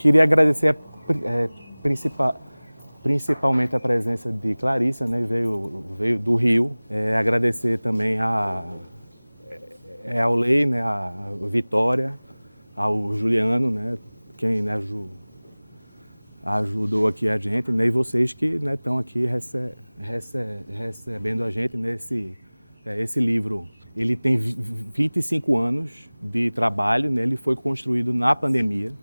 Queria agradecer principalmente a presença de Clarissa, né? Veio do Rio. Agradecer também ao Lei, né? A Vitória, ao Juliano, né? Quem, né, ajudou aqui a gente, né? E vocês que, né, estão aqui recebendo a gente nesse esse livro. Ele tem 25 anos de trabalho, né? Ele foi construído na pandemia,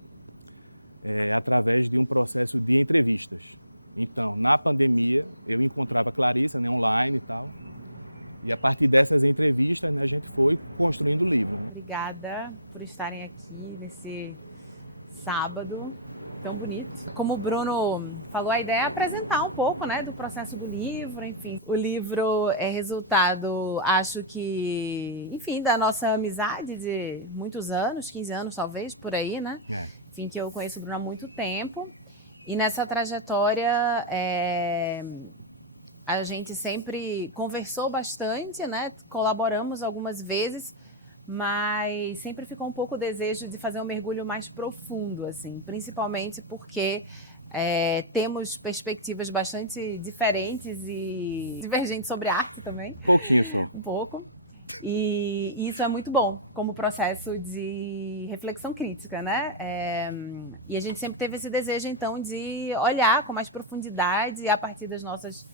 através de um processo de entrevistas. Então, na pandemia, eu encontrava Clarissa, né, online e tal, e a partir dessas entrevistas, né, a gente foi construindo o livro. Né? Obrigada por estarem aqui nesse sábado tão bonito. Como o Bruno falou, a ideia é apresentar um pouco, né, do processo do livro, enfim. O livro é resultado, acho que, enfim, da nossa amizade de muitos anos, 15 anos talvez, por aí, né? Enfim, que eu conheço o Bruno há muito tempo. E nessa trajetória, a gente sempre conversou bastante, né? Colaboramos algumas vezes, mas sempre ficou um pouco o desejo de fazer um mergulho mais profundo, assim, principalmente porque temos perspectivas bastante diferentes e divergentes sobre arte também. Pouquinho só. Um pouco. E isso é muito bom como processo de reflexão crítica, né? E a gente sempre teve esse desejo, então, de olhar com mais profundidade a partir das nossas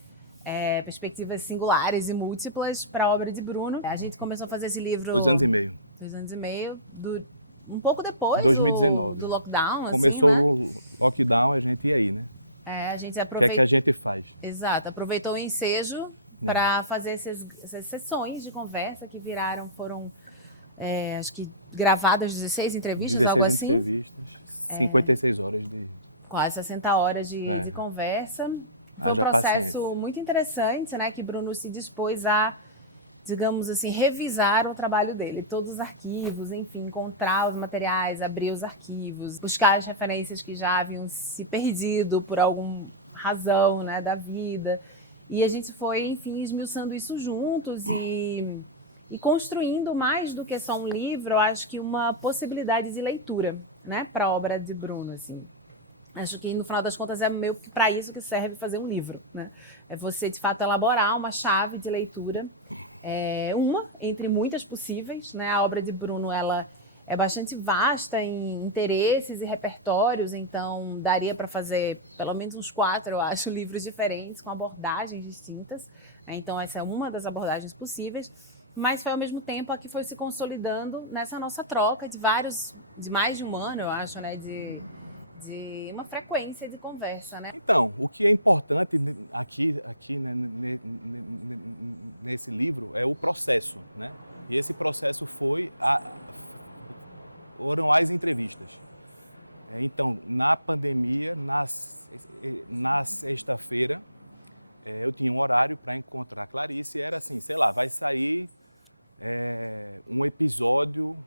perspectivas singulares e múltiplas para a obra de Bruno. A gente começou a fazer esse livro... 2 anos e meio. 2 anos e meio, um pouco depois 2019. do lockdown. Começou assim, né? O lockdown, a gente ia aí, né? A gente O que é que a gente faz? Exato, aproveitou o ensejo para fazer essas sessões de conversa que foram acho que gravadas 16 entrevistas, 16 algo assim. 16 entrevistas, 56 horas de... Quase 60 horas de conversa. Foi um processo muito interessante, né, que Bruno se dispôs a, digamos assim, revisar o trabalho dele, todos os arquivos, enfim, encontrar os materiais, abrir os arquivos, buscar as referências que já haviam se perdido por alguma razão, né, da vida. E a gente foi, enfim, esmiuçando isso juntos e construindo mais do que só um livro, eu acho que uma possibilidade de leitura, né, para a obra de Bruno, assim. Acho que, no final das contas, é meio que para isso que serve fazer um livro, né? É você, de fato, elaborar uma chave de leitura, uma entre muitas possíveis, né? A obra de Bruno, ela é bastante vasta em interesses e repertórios, então daria para fazer pelo menos uns 4, eu acho, livros diferentes, com abordagens distintas. Então, essa é uma das abordagens possíveis, mas foi, ao mesmo tempo, a que foi se consolidando nessa nossa troca de mais de um ano, eu acho, né? De uma frequência de conversa, né? Então, o que é importante aqui né, nesse livro é o processo, né? E esse processo foram as entrevistas. Então, na pandemia, na sexta-feira, eu tinha um horário para encontrar Clarice e era assim, sei lá, vai sair um episódio,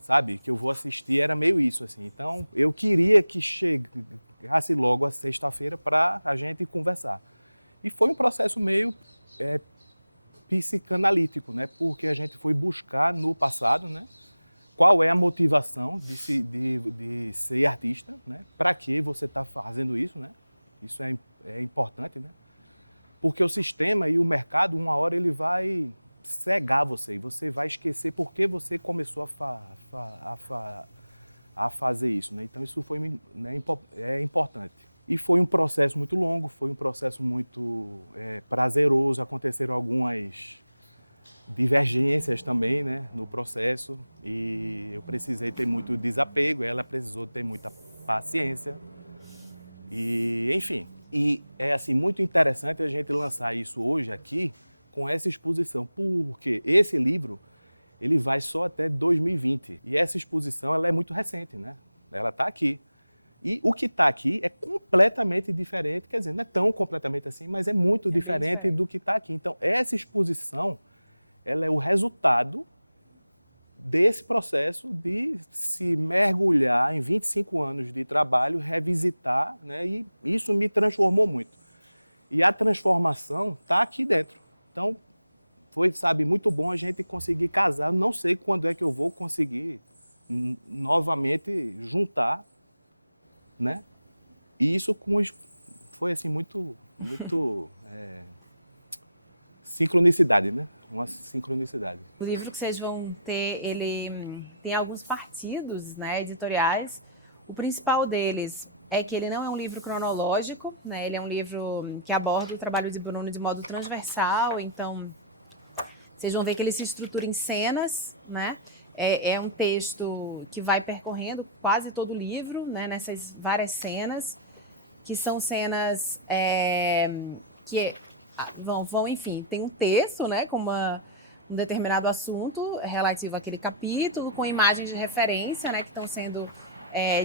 sabe, que eu vou assistir, era meio isso, assim. Então, eu queria que chegasse logo a sexta-feira para a gente conversar. E foi um processo meio psicanalítico, né? Porque a gente foi buscar no passado, né? Qual é a motivação de ser artista, né? Para que você está fazendo isso, né? Isso é importante, né? Porque o sistema e o mercado, uma hora ele vai cegar você e você vai esquecer por que você começou a fazer isso, né? Então isso foi, né, importante. E foi um processo muito longo, foi um processo muito prazeroso, aconteceram algumas divergências também, né, no processo e eu precisei ter muito desapego, ela precisou ter muita paciência e enfim. E é assim muito interessante a gente lançar isso hoje aqui com essa exposição, porque esse livro ele vai só até 2020 e essa exposição ela é muito recente, né? Ela está aqui. E o que está aqui é completamente diferente, quer dizer, não é tão completamente assim, mas é muito diferente do que está aqui. Então, essa exposição, ela é o resultado desse processo de se mergulhar em 25 anos de trabalho, revisitar, né? E isso me transformou muito. E a transformação está aqui dentro. Então, foi, sabe, muito bom a gente conseguir casar. Não sei quando é que eu vou conseguir novamente juntar né? E isso foi assim muito sincronicidade, né? Uma sincronicidade. O livro que vocês vão ter, ele tem alguns partidos, né, editoriais. O principal deles é que ele não é um livro cronológico, né? Ele é um livro que aborda o trabalho de Bruno de modo transversal. Então, vocês vão ver que ele se estrutura em cenas, né? É um texto que vai percorrendo quase todo o livro, né? Nessas várias cenas, que são cenas que vão, enfim, tem um texto, né? Com um determinado assunto relativo àquele capítulo, com imagens de referência, né? Que estão sendo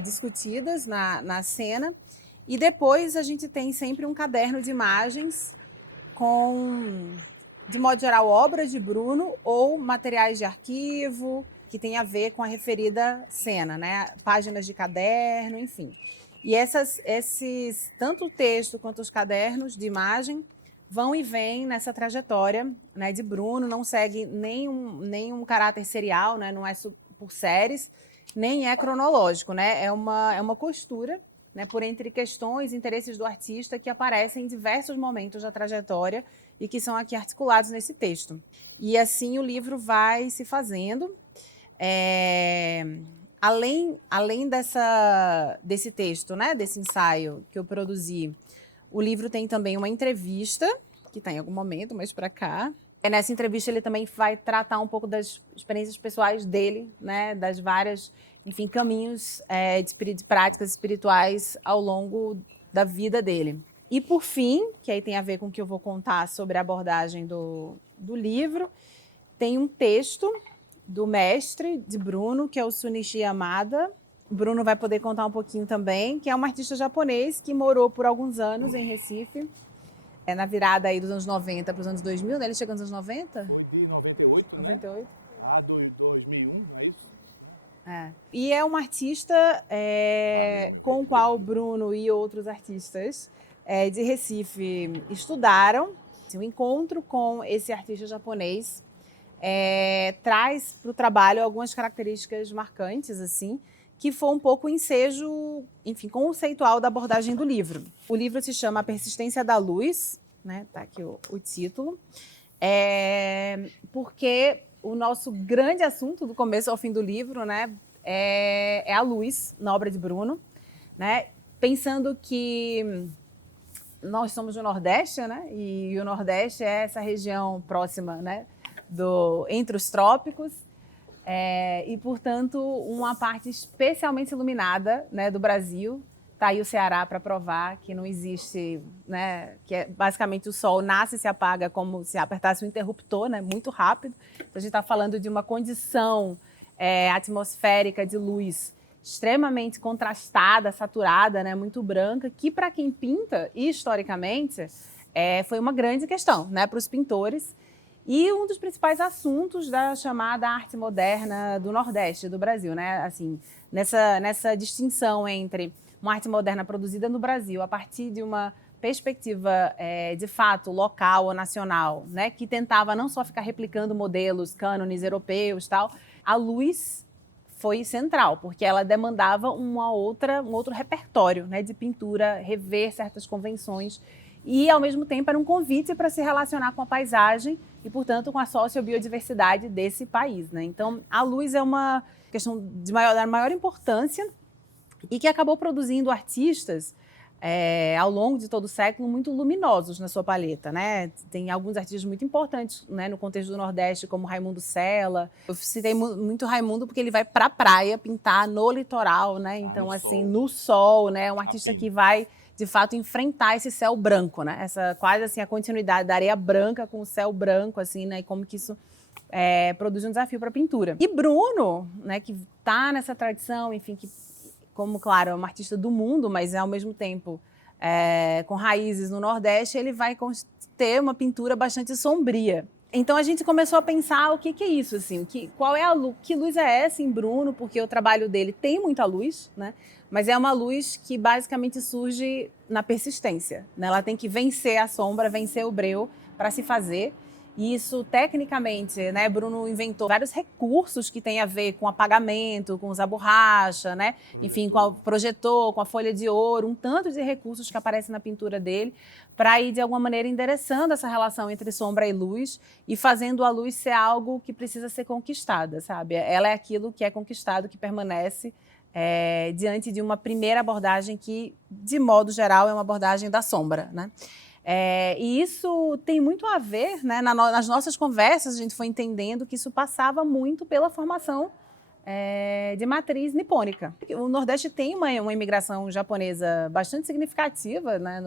discutidas na cena. E depois a gente tem sempre um caderno de imagens com, de modo geral, obras de Bruno ou materiais de arquivo que tem a ver com a referida cena, né? Páginas de caderno, enfim. E esses, tanto o texto quanto os cadernos de imagem vão e vêm nessa trajetória, né, de Bruno, não segue nenhum caráter serial, né? Não é por séries, nem é cronológico, né? É uma costura, né, por entre questões e interesses do artista que aparecem em diversos momentos da trajetória e que são aqui articulados nesse texto. E assim o livro vai se fazendo. Além desse texto, né, desse ensaio que eu produzi, o livro tem também uma entrevista, que está em algum momento, mais para cá. Nessa entrevista ele também vai tratar um pouco das experiências pessoais dele, né, das várias, enfim, caminhos de práticas espirituais ao longo da vida dele. E por fim, que aí tem a ver com o que eu vou contar sobre a abordagem do livro, tem um texto do mestre de Bruno, que é o Shunichi Yamada. O Bruno vai poder contar um pouquinho também, que é um artista japonês que morou por alguns anos em Recife, na virada aí dos anos 90 para os anos 2000, né? Ele chegou nos anos 90? Foi de 98, 98. Né? Ah, 2001, não é isso? E é um artista Valeu, meu com rei. o qual Obrigado. Bruno e outros artistas de Recife estudaram. O encontro com esse artista japonês traz para o trabalho algumas características marcantes, assim, que foi um pouco o ensejo, enfim, conceitual da abordagem do livro. O livro se chama A Persistência da Luz, né? Tá aqui o título. Porque o nosso grande assunto do começo ao fim do livro, né, é a luz na obra de Bruno, né? Pensando que nós somos do Nordeste, né? E o Nordeste é essa região próxima, né, entre os trópicos, e, portanto, uma parte especialmente iluminada, né, do Brasil. Está aí o Ceará para provar que não existe, né, que basicamente o sol nasce e se apaga como se apertasse um interruptor, né, muito rápido. A gente está falando de uma condição atmosférica de luz extremamente contrastada, saturada, né, muito branca, que para quem pinta, historicamente, foi uma grande questão, né, para os pintores. E um dos principais assuntos da chamada arte moderna do Nordeste do Brasil, né? Assim, nessa distinção entre uma arte moderna produzida no Brasil a partir de uma perspectiva, de fato, local ou nacional, né? Que tentava não só ficar replicando modelos, cânones europeus e tal. A luz foi central, porque ela demandava um outro repertório, né, de pintura, rever certas convenções. E, ao mesmo tempo, era um convite para se relacionar com a paisagem e, portanto, com a sociobiodiversidade desse país, né? Então, a luz é uma questão da maior importância e que acabou produzindo artistas, ao longo de todo o século, muito luminosos na sua paleta, né? Tem alguns artistas muito importantes, né, no contexto do Nordeste, como Raimundo Sela. Eu citei muito Raimundo porque ele vai para a praia pintar no litoral, né? Então, assim, no sol, né? Um artista que vai, de fato, enfrentar esse céu branco, né? Quase assim a continuidade da areia branca com o céu branco, assim, né? E como que isso produz um desafio para a pintura. E Bruno, né, que está nessa tradição, enfim, que, como, claro, é um artista do mundo, mas ao mesmo tempo com raízes no Nordeste, ele vai ter uma pintura bastante sombria. Então a gente começou a pensar o que é isso, assim, qual é que luz é essa em Bruno, porque o trabalho dele tem muita luz, né? Mas é uma luz que basicamente surge na persistência, né? Ela tem que vencer a sombra, vencer o breu para se fazer. E isso, tecnicamente, né, Bruno inventou vários recursos que têm a ver com apagamento, com usar borracha, né? Enfim, com o projetor, com a folha de ouro, um tanto de recursos que aparecem na pintura dele, para ir, de alguma maneira, endereçando essa relação entre sombra e luz e fazendo a luz ser algo que precisa ser conquistada, sabe? Ela é aquilo que é conquistado, que permanece diante de uma primeira abordagem que, de modo geral, é uma abordagem da sombra, né? E isso tem muito a ver, né, nas nossas conversas, a gente foi entendendo que isso passava muito pela formação de matriz nipônica. O Nordeste tem uma imigração japonesa bastante significativa, né,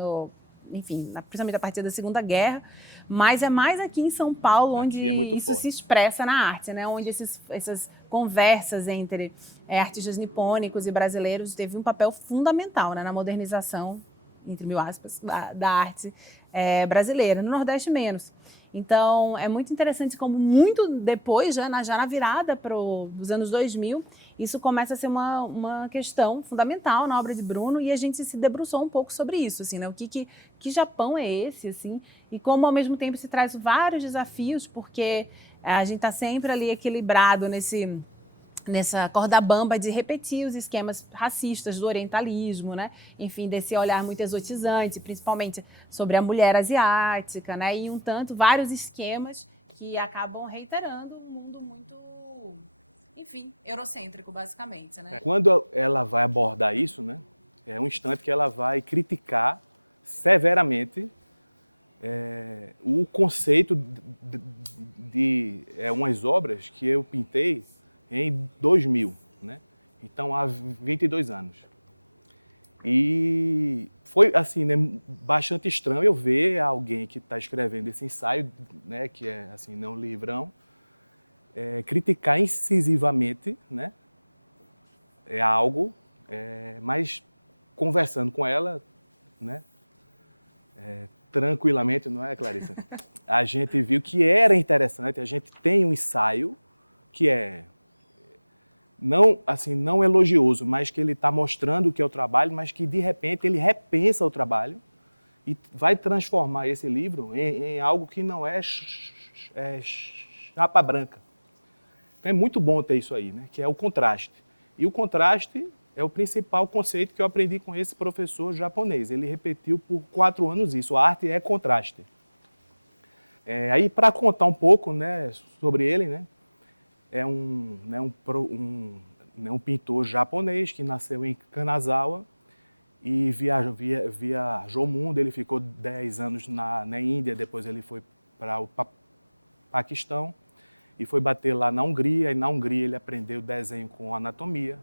enfim, principalmente a partir da Segunda Guerra, mas é mais aqui em São Paulo onde isso se expressa na arte, né, onde essas conversas entre artistas nipônicos e brasileiros teve um papel fundamental, né, na modernização, entre mil aspas, da arte brasileira. No Nordeste, menos. Então, é muito interessante como muito depois, já na virada dos anos 2000, isso começa a ser uma questão fundamental na obra de Bruno, e a gente se debruçou um pouco sobre isso, assim, né? Que Japão é esse, assim, e como ao mesmo tempo se traz vários desafios, porque a gente está sempre ali equilibrado nessa corda bamba de repetir os esquemas racistas do orientalismo, né? Enfim, desse olhar muito exotizante, principalmente sobre a mulher asiática, né? E vários esquemas que acabam reiterando um mundo muito, enfim, eurocêntrico, basicamente, né? Quando ela vai abordar isso, né? É um instante que ela vai criticar severamente o conceito de umas obras que eu pintei em 2000, né? Então, há 22 anos. E foi, assim, né, bastante estranho eu ver alguém que está escrevendo esse ensaio, né, que é, assim, não livrão, criticar incisivamente, né, algo, mas conversando com ela, né, tranquilamente, não é, Clarissa? A gente viu que era interessante, a gente tem um ensaio que não elogioso, mas que ele está mostrando o que é o trabalho, mas que de repente ele repensa o trabalho e vai transformar esse livro em algo que não é chapa branca. Então é muito bom ter isso aí, né? Que é o contraste. E o contraste é o principal conceito que eu aprendi com esse professor japonês. Ele repetiu por 4 anos isso, a arte é contraste. Aí, para contar um pouco, né, sobre ele, né? É um pintor japonês que nasceu em Kanazawa e viajou o mundo. Ele ficou 10 anos na Índia, depois ele foi para o Paquistão e foi bater lá na Hungria. E na Hungria ele aprendeu desenho com anatomia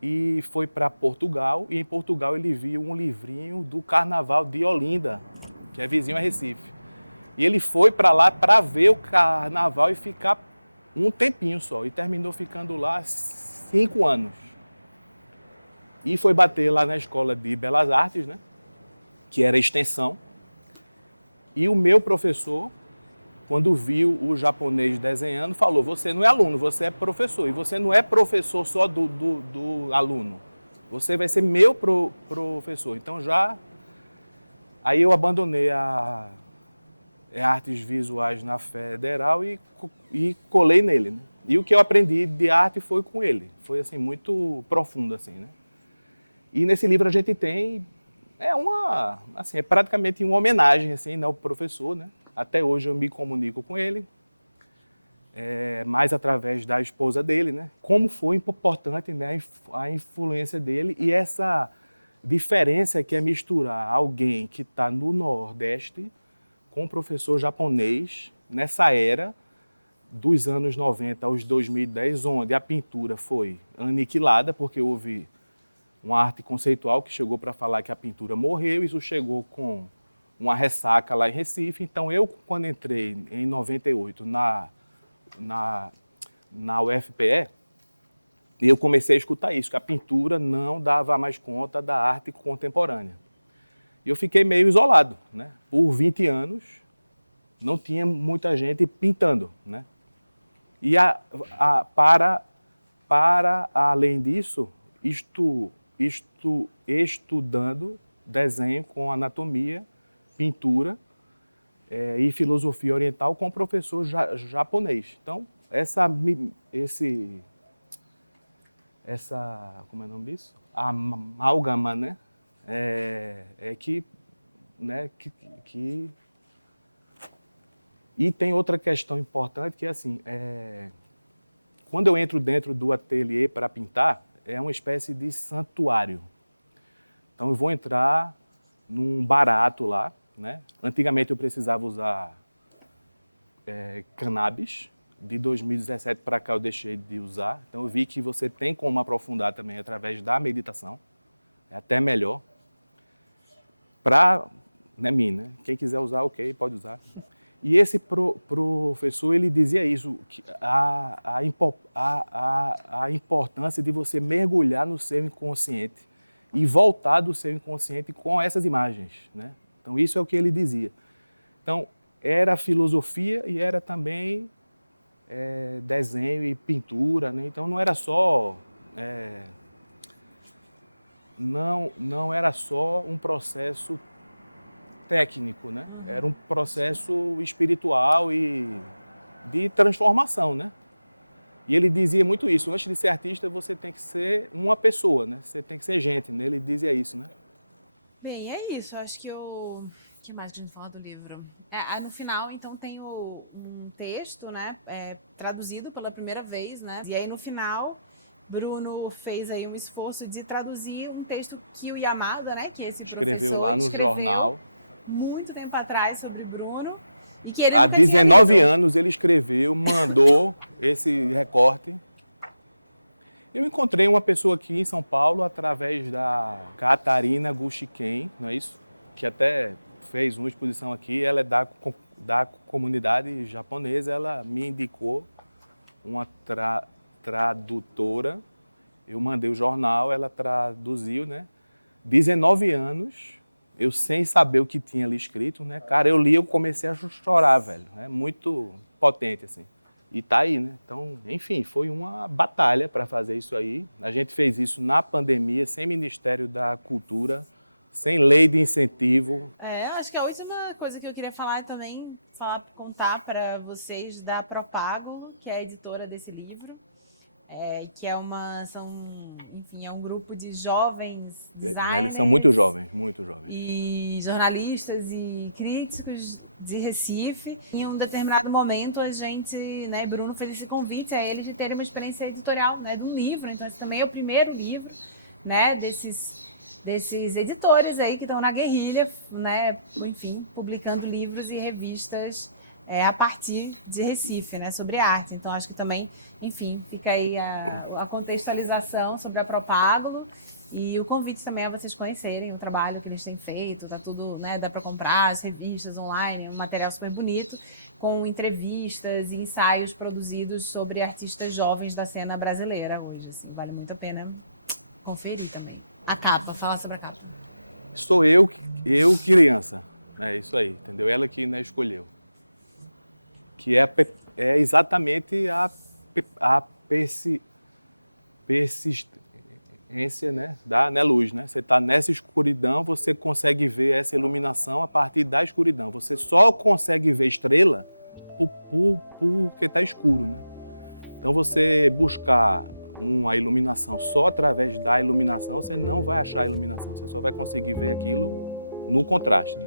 e foi para Portugal. E em Portugal ele viu um livrinho do Carnaval de Olinda, que é vizinho a Recife. E ele foi para lá para ver o carnaval e ficar um tempinho só, e terminou ficando lá 5 anos. E foi bater lá na Escola de Belas Artes, né? Que era extensão. E o meu professor, quando viu o japonês desenhando, falou: você não é aluno, você é professor. E você não é professor só do aluno. Você vai ser meu professor. Então Aí eu abandonei artes visuais na Federal e colei nele, né? E o que eu aprendi de arte foi com ele. Foi, assim, muito profundo, assim, né? E nesse livro a gente tem... é praticamente uma homenagem, assim, ao professor, né? Até hoje eu me comunico com ele, mais através da esposa dele, né? Como foi importante, né, a influência dele e essa diferença que é misturar alguém que está no Nordeste com um professor japonês, nessa era dos anos 90 aos 2010, onde a pintura foi aniquilada, porque houve uma arte conceitual que chegou para falar que a pintura morreu, isso chegou com uma ressaca lá em Recife. Então eu, quando entrei em 98 na UFPE, eu comecei a escutar isso, que a pintura não dava mais conta da arte contemporânea. E eu fiquei meio isolado, né? Por 20 anos, não tinha muita gente pintando, né? E para além disso, estudando desenho com anatomia, pintura, e filosofia oriental com professor japonês. Então, como é o nome disso? A amálgama, né? E tem outra questão importante que é assim, quando eu entro dentro do ateliê para pintar, é uma espécie de santuário. Então eu vou entrar num barato lá, né? Antigamente eu precisava usar cannabis. De 2017 para cá eu deixei de usar. Então eu vi que você tem como aprofundar também através da meditação. É até melhor. Para mim, né? Quem quiser usar, ok, pode usar. E esse professor, ele dizia isso, que a importância de você mergulhar no seu inconsciente e voltar do seu inconsciente com essas imagens, né? Então isso é o que ele dizia. Então era filosofia e era também desenho e pintura, né? Então não era só não era só um processo técnico, né? Era um processo espiritual e de transformação, né? E ele dizia muito isso, antes de ser artista você tem que ser uma pessoa, né? Você tem que ser gente, né? Ele dizia isso, né? Bem, é isso, acho que o que mais que a gente fala do livro? No final, então, tem um texto, né, traduzido pela primeira vez, né? E aí, no final, Bruno fez aí um esforço de traduzir um texto que o Yamada, né, que esse escreveu lá no jornal, muito tempo atrás, sobre Bruno. E que ele há 19 anos ele escreveu, mandou esse recorte. Eu encontrei uma pessoa aqui em São Paulo através da Catarina Guxiken, não é isso? Que até fez uma exposição aqui, ela é da comunidade japonesa, ela me indicou uma tradutora, eu mandei o jornal, ela traduziu, né? 19 anos, eu sem saber o que tinha ali escrito, né? Cara, eu li, eu comecei a chorar, velho, é muito potente, assim. E tá aí, né? Então, enfim, foi uma batalha para fazer isso aí. A gente fez isso na pandemia, sem Ministério da Cultura, sem lei de incentivo. Acho que a última coisa que eu queria falar também, contar para vocês da Propago, que é a editora desse livro, que é um grupo de jovens designers. Eles são muito jovens, muito jovens. E jornalistas e críticos de Recife. Em um determinado momento, a gente, né, Bruno fez esse convite a eles de terem uma experiência editorial, né, de um livro. Então, esse também é o primeiro livro, né, desses editores aí que estão na guerrilha, né, enfim, publicando livros e revistas a partir de Recife, né, sobre arte. Então, acho que também, enfim, fica aí a contextualização sobre a Propágulo e o convite também a vocês conhecerem o trabalho que eles têm feito. Tá tudo, né, dá para comprar as revistas online, um material super bonito, com entrevistas e ensaios produzidos sobre artistas jovens da cena brasileira hoje. Assim, vale muito a pena conferir também. A capa, fala sobre a capa. Sou eu criança. É isso aí, entendeu? Ela que, né, escolheu. Que é exatamente a persistência, né, da luz, né? Você está nessa escuridão, você consegue ver essa iluminação a partir da escuridão. Você só consegue ver estrela porque está escuro, né? Então você buscar uma iluminação só através da iluminação, você não vai achar a iluminação. Você só vai conseguir ver aquilo no contraste, né?